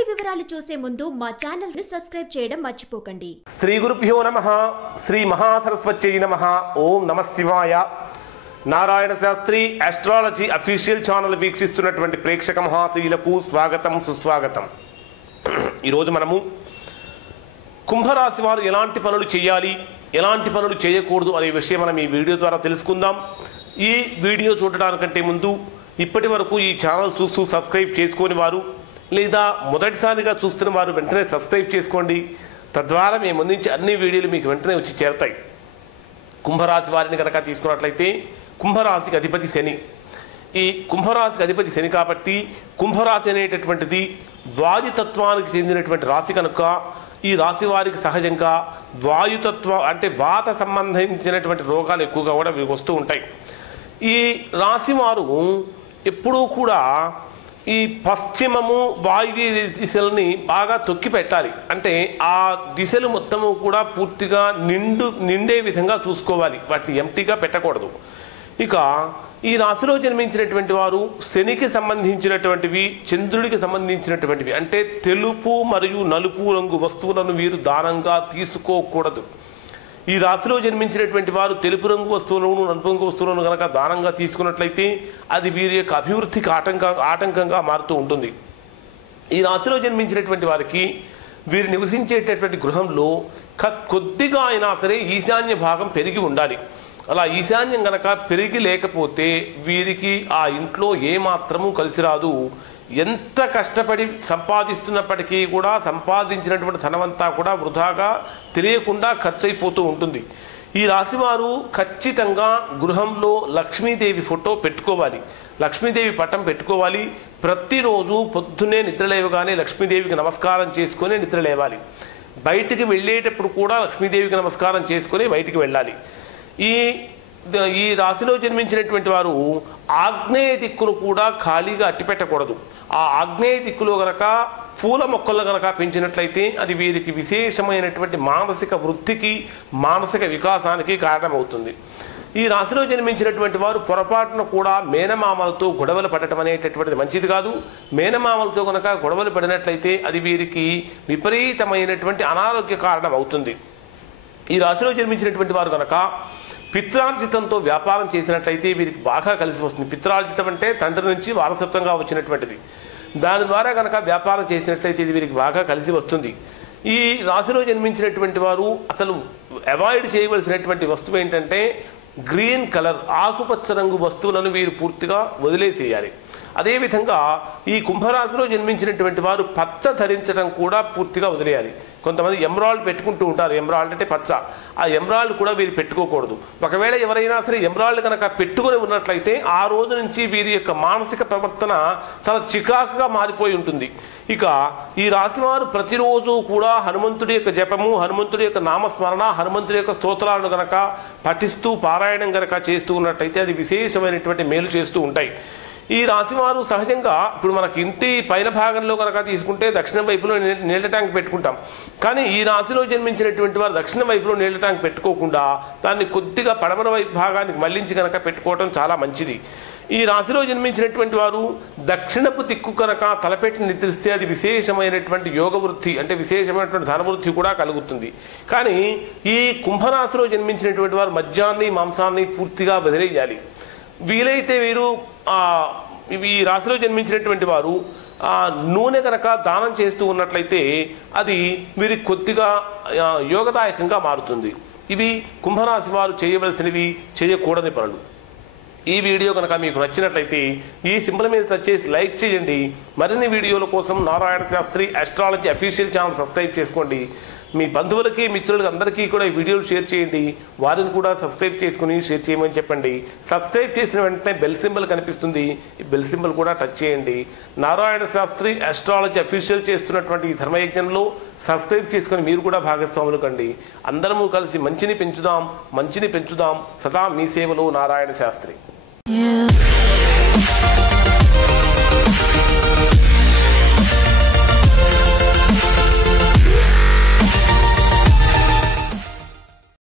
పూర్తి వివరాలు చూసే ముందు మా ఛానల్ ని సబ్స్క్రైబ్ చేయడం మర్చిపోకండి. శ్రీ గురుభ్యో నమః. శ్రీ మహాసరస్వత్యై నమః. ఓం నమః శివాయ. Narayana Shastri astrology official channel వీక్షిస్తున్నటువంటి ప్రేక్షక మహాశీలకు స్వాగతం, సుస్వాగతం. ఈరోజు మనము కుంభరాశి వారు ఎలాంటి పనులు చేయాలి, ఎలాంటి పనులు చేయకూడదు అనే విషయం మనం ఈ వీడియో ద్వారా తెలుసుకుందాం. ఈ వీడియో చూడడానికంటే ముందు ఇప్పటి వరకు ఈ ఛానల్ చూస్తూ సబ్స్క్రైబ్ చేసుకొని వారు లేదా మొదటిసారిగా చూస్తున్న వారు వెంటనే సబ్స్క్రైబ్ చేసుకోండి. తద్వారా మేము అందించే అన్ని వీడియోలు మీకు వెంటనే వచ్చి చేరతాయి. కుంభరాశి వారిని కనుక తీసుకున్నట్లయితే కుంభరాశికి అధిపతి శని. ఈ కుంభరాశికి అధిపతి శని కాబట్టి కుంభరాశి అనేటటువంటిది వాయుతత్వానికి చెందినటువంటి రాశి కనుక ఈ రాశి వారికి సహజంగా వాయుతత్వం అంటే వాత సంబంధించినటువంటి రోగాలు ఎక్కువగా కూడా వస్తూ ఉంటాయి. ఈ రాశి వారు ఎప్పుడూ కూడా ఈ పశ్చిమము వాయువ్య దిశల్ని బాగా తొక్కి పెట్టాలి. అంటే ఆ దిశలు మొత్తము కూడా పూర్తిగా నిండే విధంగా చూసుకోవాలి, వాటిని ఎంటీగా పెట్టకూడదు. ఇక ఈ రాశిలో జన్మించినటువంటి వారు శనికి సంబంధించినటువంటివి, చంద్రుడికి సంబంధించినటువంటివి అంటే తెలుపు మరియు నలుపు రంగు వస్తువులను వీరు దానంగా తీసుకోకూడదు. ఈ రాశిలో జన్మించినటువంటి వారు తెలుపు రంగు వస్తువులను, నలుపు రంగు వస్తువులను కనుక దానంగా తీసుకున్నట్లయితే అది వీరి యొక్క అభివృద్ధికి ఆటంకంగా మారుతూ ఉంటుంది. ఈ రాశిలో జన్మించినటువంటి వారికి వీరు నివసించేటటువంటి గృహంలో కొద్దిగా అయినా సరే ఈశాన్య భాగం పెరిగి ఉండాలి. అలా ఈశాన్యం కనుక పెరిగి లేకపోతే వీరికి ఆ ఇంట్లో ఏమాత్రము కలిసి రాదు. ఎంత కష్టపడి సంపాదిస్తున్నప్పటికీ కూడా సంపాదించినటువంటి ధనమంతా కూడా వృధాగా తెలియకుండా ఖర్చు అయిపోతూ ఉంటుంది. ఈ రాశివారు ఖచ్చితంగా గృహంలో లక్ష్మీదేవి ఫోటో పెట్టుకోవాలి, లక్ష్మీదేవి పటం పెట్టుకోవాలి. ప్రతిరోజు పొద్దున్నే నిద్రలేవగానే లక్ష్మీదేవికి నమస్కారం చేసుకొని నిద్రలేవాలి. బయటికి వెళ్ళేటప్పుడు కూడా లక్ష్మీదేవికి నమస్కారం చేసుకొని బయటికి వెళ్ళాలి. ఈ రాశిలో జన్మించినటువంటి వారు ఆగ్నేయ దిక్కును కూడా ఖాళీగా అట్టిపెట్టకూడదు. ఆ ఆగ్నేయ దిక్కులో గనక పూల మొక్కలను గనక పెంచినట్లయితే అది వీరికి విశేషమైనటువంటి మానసిక వృద్ధికి, మానసిక వికాసానికి కారణమవుతుంది. ఈ రాశిలో జన్మించినటువంటి వారు పొరపాటున కూడా మేనమామలతో గొడవలు పడటం అనేటటువంటిది మంచిది కాదు. మేనమామలతో కనుక గొడవలు పడినట్లయితే అది వీరికి విపరీతమైనటువంటి అనారోగ్య కారణం అవుతుంది. ఈ రాశిలో జన్మించినటువంటి వారు కనుక పిత్రార్జితంతో వ్యాపారం చేసినట్లయితే వీరికి బాగా కలిసి వస్తుంది. పిత్రార్జితం అంటే తండ్రి నుంచి వారసత్వంగా వచ్చినటువంటిది. దాని ద్వారా కనుక వ్యాపారం చేసినట్లయితే ఇది వీరికి బాగా కలిసి వస్తుంది. ఈ రాశిలో జన్మించినటువంటి వారు అసలు అవాయిడ్ చేయవలసినటువంటి వస్తువు ఏంటంటే గ్రీన్ కలర్, ఆకుపచ్చ రంగు వస్తువులను వీరు పూర్తిగా వదిలేసేయాలి. అదేవిధంగా ఈ కుంభరాశిలో జన్మించినటువంటి వారు పచ్చ ధరించడం కూడా పూర్తిగా వదిలేయాలి. కొంతమంది ఎమరాల్డ్ పెట్టుకుంటూ ఉంటారు. ఎమరాల్డ్ అంటే పచ్చ. ఆ ఎమరాల్డ్ కూడా వీరు పెట్టుకోకూడదు. ఒకవేళ ఎవరైనా సరే ఎమరాల్డ్ కనుక పెట్టుకొని ఉన్నట్లయితే ఆ రోజు నుంచి వీరి యొక్క మానసిక ప్రవర్తన చాలా చికాకుగా మారిపోయి ఉంటుంది. ఇక ఈ రాశివారు ప్రతిరోజు కూడా హనుమంతుడి యొక్క జపము, హనుమంతుడి యొక్క నామస్మరణ, హనుమంతుడి యొక్క స్తోత్రాలను కనుక పఠిస్తూ పారాయణం కనుక చేస్తూ ఉన్నట్లయితే అది విశేషమైనటువంటి మేలు చేస్తూ ఉంటాయి. ఈ రాశివారు సహజంగా ఇప్పుడు మనకి ఇంటి పైన భాగంలో కనుక తీసుకుంటే దక్షిణ వైపులో నీళ్ళ ట్యాంక్ పెట్టుకుంటాం. కానీ ఈ రాశిలో జన్మించినటువంటి వారు దక్షిణ వైపులో నీళ్ళ ట్యాంక్ పెట్టుకోకుండా దాన్ని కొద్దిగా పడమర వైపు భాగానికి మళ్లించి కనుక పెట్టుకోవటం చాలా మంచిది. ఈ రాశిలో జన్మించినటువంటి వారు దక్షిణపు దిక్కు కనుక తలపెట్టి నిద్రిస్తే అది విశేషమైనటువంటి యోగ వృద్ధి అంటే విశేషమైనటువంటి ధనవృద్ధి కూడా కలుగుతుంది. కానీ ఈ కుంభరాశిలో జన్మించినటువంటి వారు మద్యాన్ని, మాంసాన్ని పూర్తిగా వదిలేయాలి. వీలైతే వీరు ఈ రాశిలో జన్మించినటువంటి వారు నూనె కనుక దానం చేస్తూ ఉన్నట్లయితే అది వీరికి కొద్దిగా యోగదాయకంగా మారుతుంది. ఇవి కుంభరాశి వారు చేయవలసినవి, చేయకూడని పనులు. ఈ వీడియో కనుక మీకు నచ్చినట్లయితే ఈ సింబల్ మీద టచ్ చేసి లైక్ చేయండి. మరిన్ని వీడియోల కోసం Narayana Shastri astrology official channel subscribe చేసుకోండి. మీ బంధువులకి, మిత్రులకి అందరికీ కూడా ఈ వీడియోలు షేర్ చేయండి. వారిని కూడా సబ్స్క్రైబ్ చేసుకుని షేర్ చేయమని చెప్పండి. సబ్స్క్రైబ్ చేసిన వెంటనే బెల్ సింబల్ కనిపిస్తుంది, ఈ బెల్ సింబల్ కూడా టచ్ చేయండి. నారాయణ శాస్త్రి ఆస్ట్రాలజీ అఫీషియల్ చేస్తున్నటువంటి ఈ ధర్మయజ్ఞంలో సబ్స్క్రైబ్ చేసుకుని మీరు కూడా భాగస్వాములు కండి. అందరము కలిసి మంచిని పెంచుదాం, మంచిని పెంచుదాం. సదా మీ సేవలో నారాయణ శాస్త్రి.